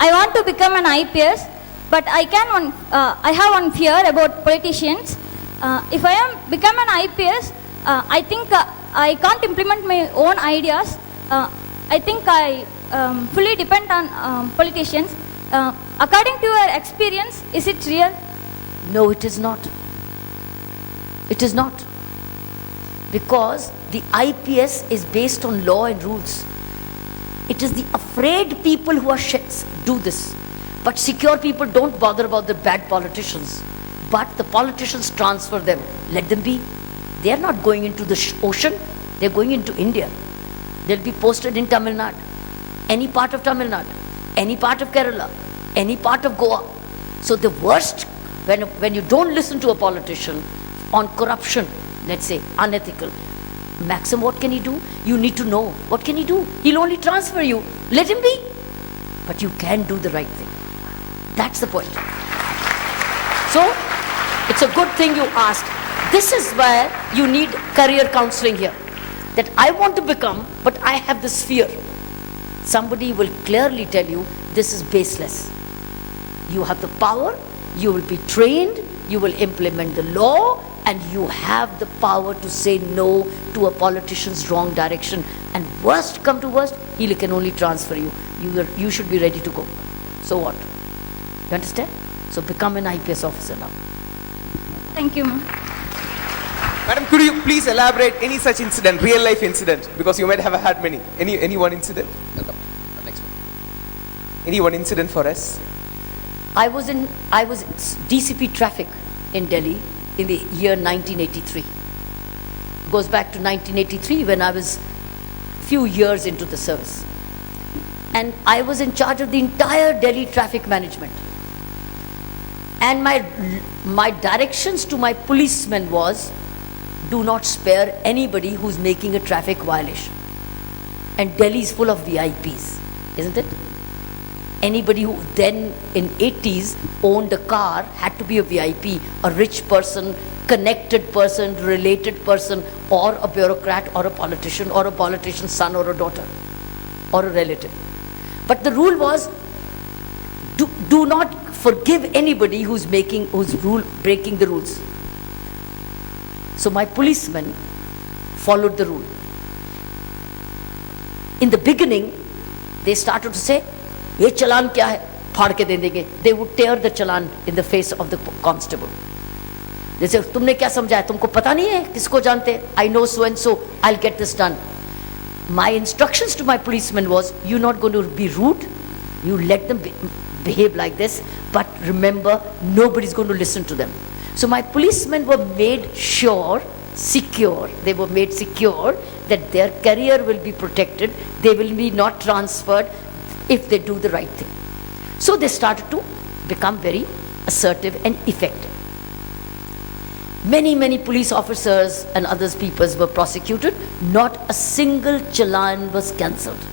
I want to become an IPS, but I have one fear about politicians. If I am become an IPS, I think I can't implement my own ideas. I think I fully depend on politicians. According to your experience, is it real? No, it is not. It is not. Because the IPS is based on law and rules. It is the afraid people who do this. But secure people don't bother about the bad politicians. But the politicians transfer them. Let them be. They are not going into the ocean. They are going into India. They'll be posted in Tamil Nadu. Any part of Tamil Nadu. Any part of Kerala. Any part of Goa. So the worst, when you don't listen to a politician on corruption, let's say, unethical, Maxim, what can he do? You need to know. What can he do? He'll only transfer you. Let him be. But you can do the right thing. That's the point. So, it's a good thing you asked. This is where you need career counseling here. That I want to become, but I have this fear. Somebody will clearly tell you, this is baseless. You have the power, you will be trained, you will implement the law, and you have the power to say no to a politician's wrong direction. And worst come to worst, he can only transfer you. You should be ready to go. So what? You understand? So become an IPS officer now. Thank you, ma'am. Madam, could you please elaborate any such incident, real life incident? Because you might have had many. Any one incident? Next one. Any one incident for us? I was DCP traffic in Delhi in the year 1983. It goes back to 1983 when I was few years into the service. And I was in charge of the entire Delhi traffic management. And my directions to my policemen was, do not spare anybody who's making a traffic violation. And Delhi is full of VIPs, isn't it? Anybody who then in 80s owned a car had to be a VIP, a rich person, connected person, related person, or a bureaucrat, or a politician's son or a daughter, or a relative. But the rule was, do not forgive anybody who's breaking the rules. So my policemen followed the rule. In the beginning, they started to say, "Ye chalan kya hai? Phad ke de denge." They would tear the chalan in the face of the constable. They say, "Tumne kya samjha hai? Tumko pata nahi hai? Kisko jante? I know so and so. I'll get this done." My instructions to my policemen was, you're not going to be rude. You let them behave like this. But remember, nobody's going to listen to them. So my policemen were made secure that their career will be protected. They will be not transferred if they do the right thing. So they started to become very assertive and effective. Many police officers and others peoples were prosecuted. Not a single challan was cancelled.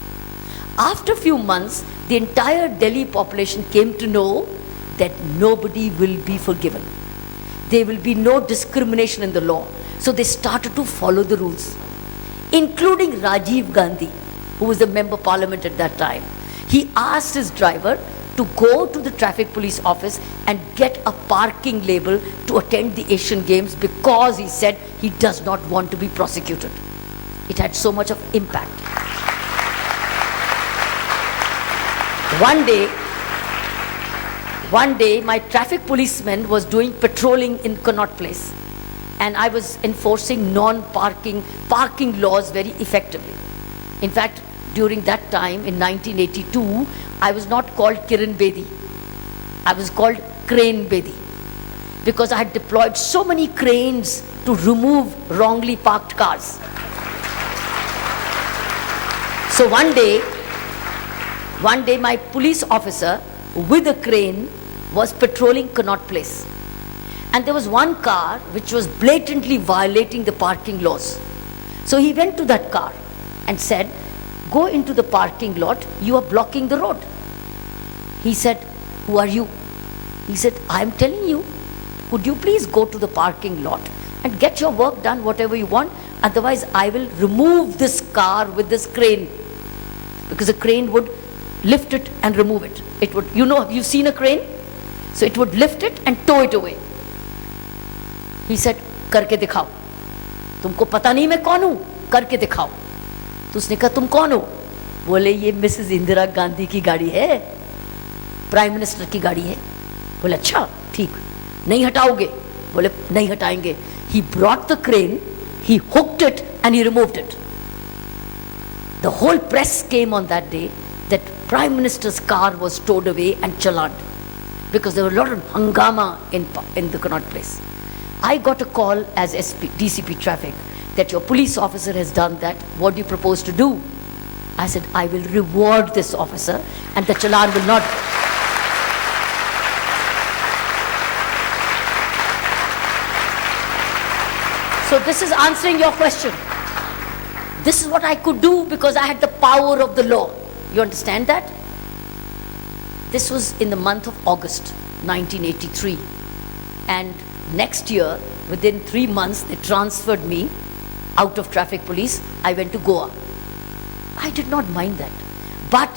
After a few months, the entire Delhi population came to know that nobody will be forgiven. There will be no discrimination in the law. So they started to follow the rules, including Rajiv Gandhi, who was the member of parliament at that time. He asked his driver to go to the traffic police office and get a parking label to attend the Asian Games because he said he does not want to be prosecuted. It had so much of impact. One day, my traffic policeman was doing patrolling in Connaught Place, and I was enforcing parking laws very effectively. In fact, during that time, in 1982, I was not called Kiran Bedi. I was called Crane Bedi, because I had deployed so many cranes to remove wrongly parked cars. So one day, my police officer with a crane was patrolling Connaught Place. And there was one car which was blatantly violating the parking laws. So he went to that car and said, "Go into the parking lot, you are blocking the road." He said, "Who are you?" He said, "I'm telling you, could you please go to the parking lot and get your work done, whatever you want, otherwise I will remove this car with this crane." Because the crane would lift it and remove it. It would, you know, you've seen a crane? So it would lift it and tow it away. He said, करके दिखाओ. तुमको पता नहीं मैं कौन हूं, करके दिखाओ. तो उसने कहा तुम कौन हो? बोले ये मिसेस इंदिरा गांधी की गाड़ी है, प्राइम मिनिस्टर की गाड़ी है. बोले अच्छा ठीक, नहीं हटाओगे? बोले नहीं हटाएंगे. He brought the crane, he hooked it and he removed it. The whole press came on that day that Prime Minister's car was towed away and challaned because there were a lot of hangama in the Connaught Place. I got a call as SP, DCP Traffic that your police officer has done that. What do you propose to do? I said, I will reward this officer and the challan will not. So this is answering your question. This is what I could do because I had the power of the law. You understand that? This was in the month of August 1983. And next year, within 3 months, they transferred me out of traffic police. I went to Goa. I did not mind that. But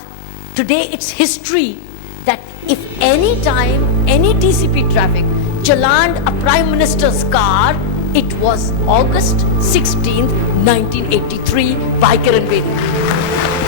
today it's history that if any time any DCP traffic challaned a Prime Minister's car, it was August 16th, 1983 by Kiran Bedi.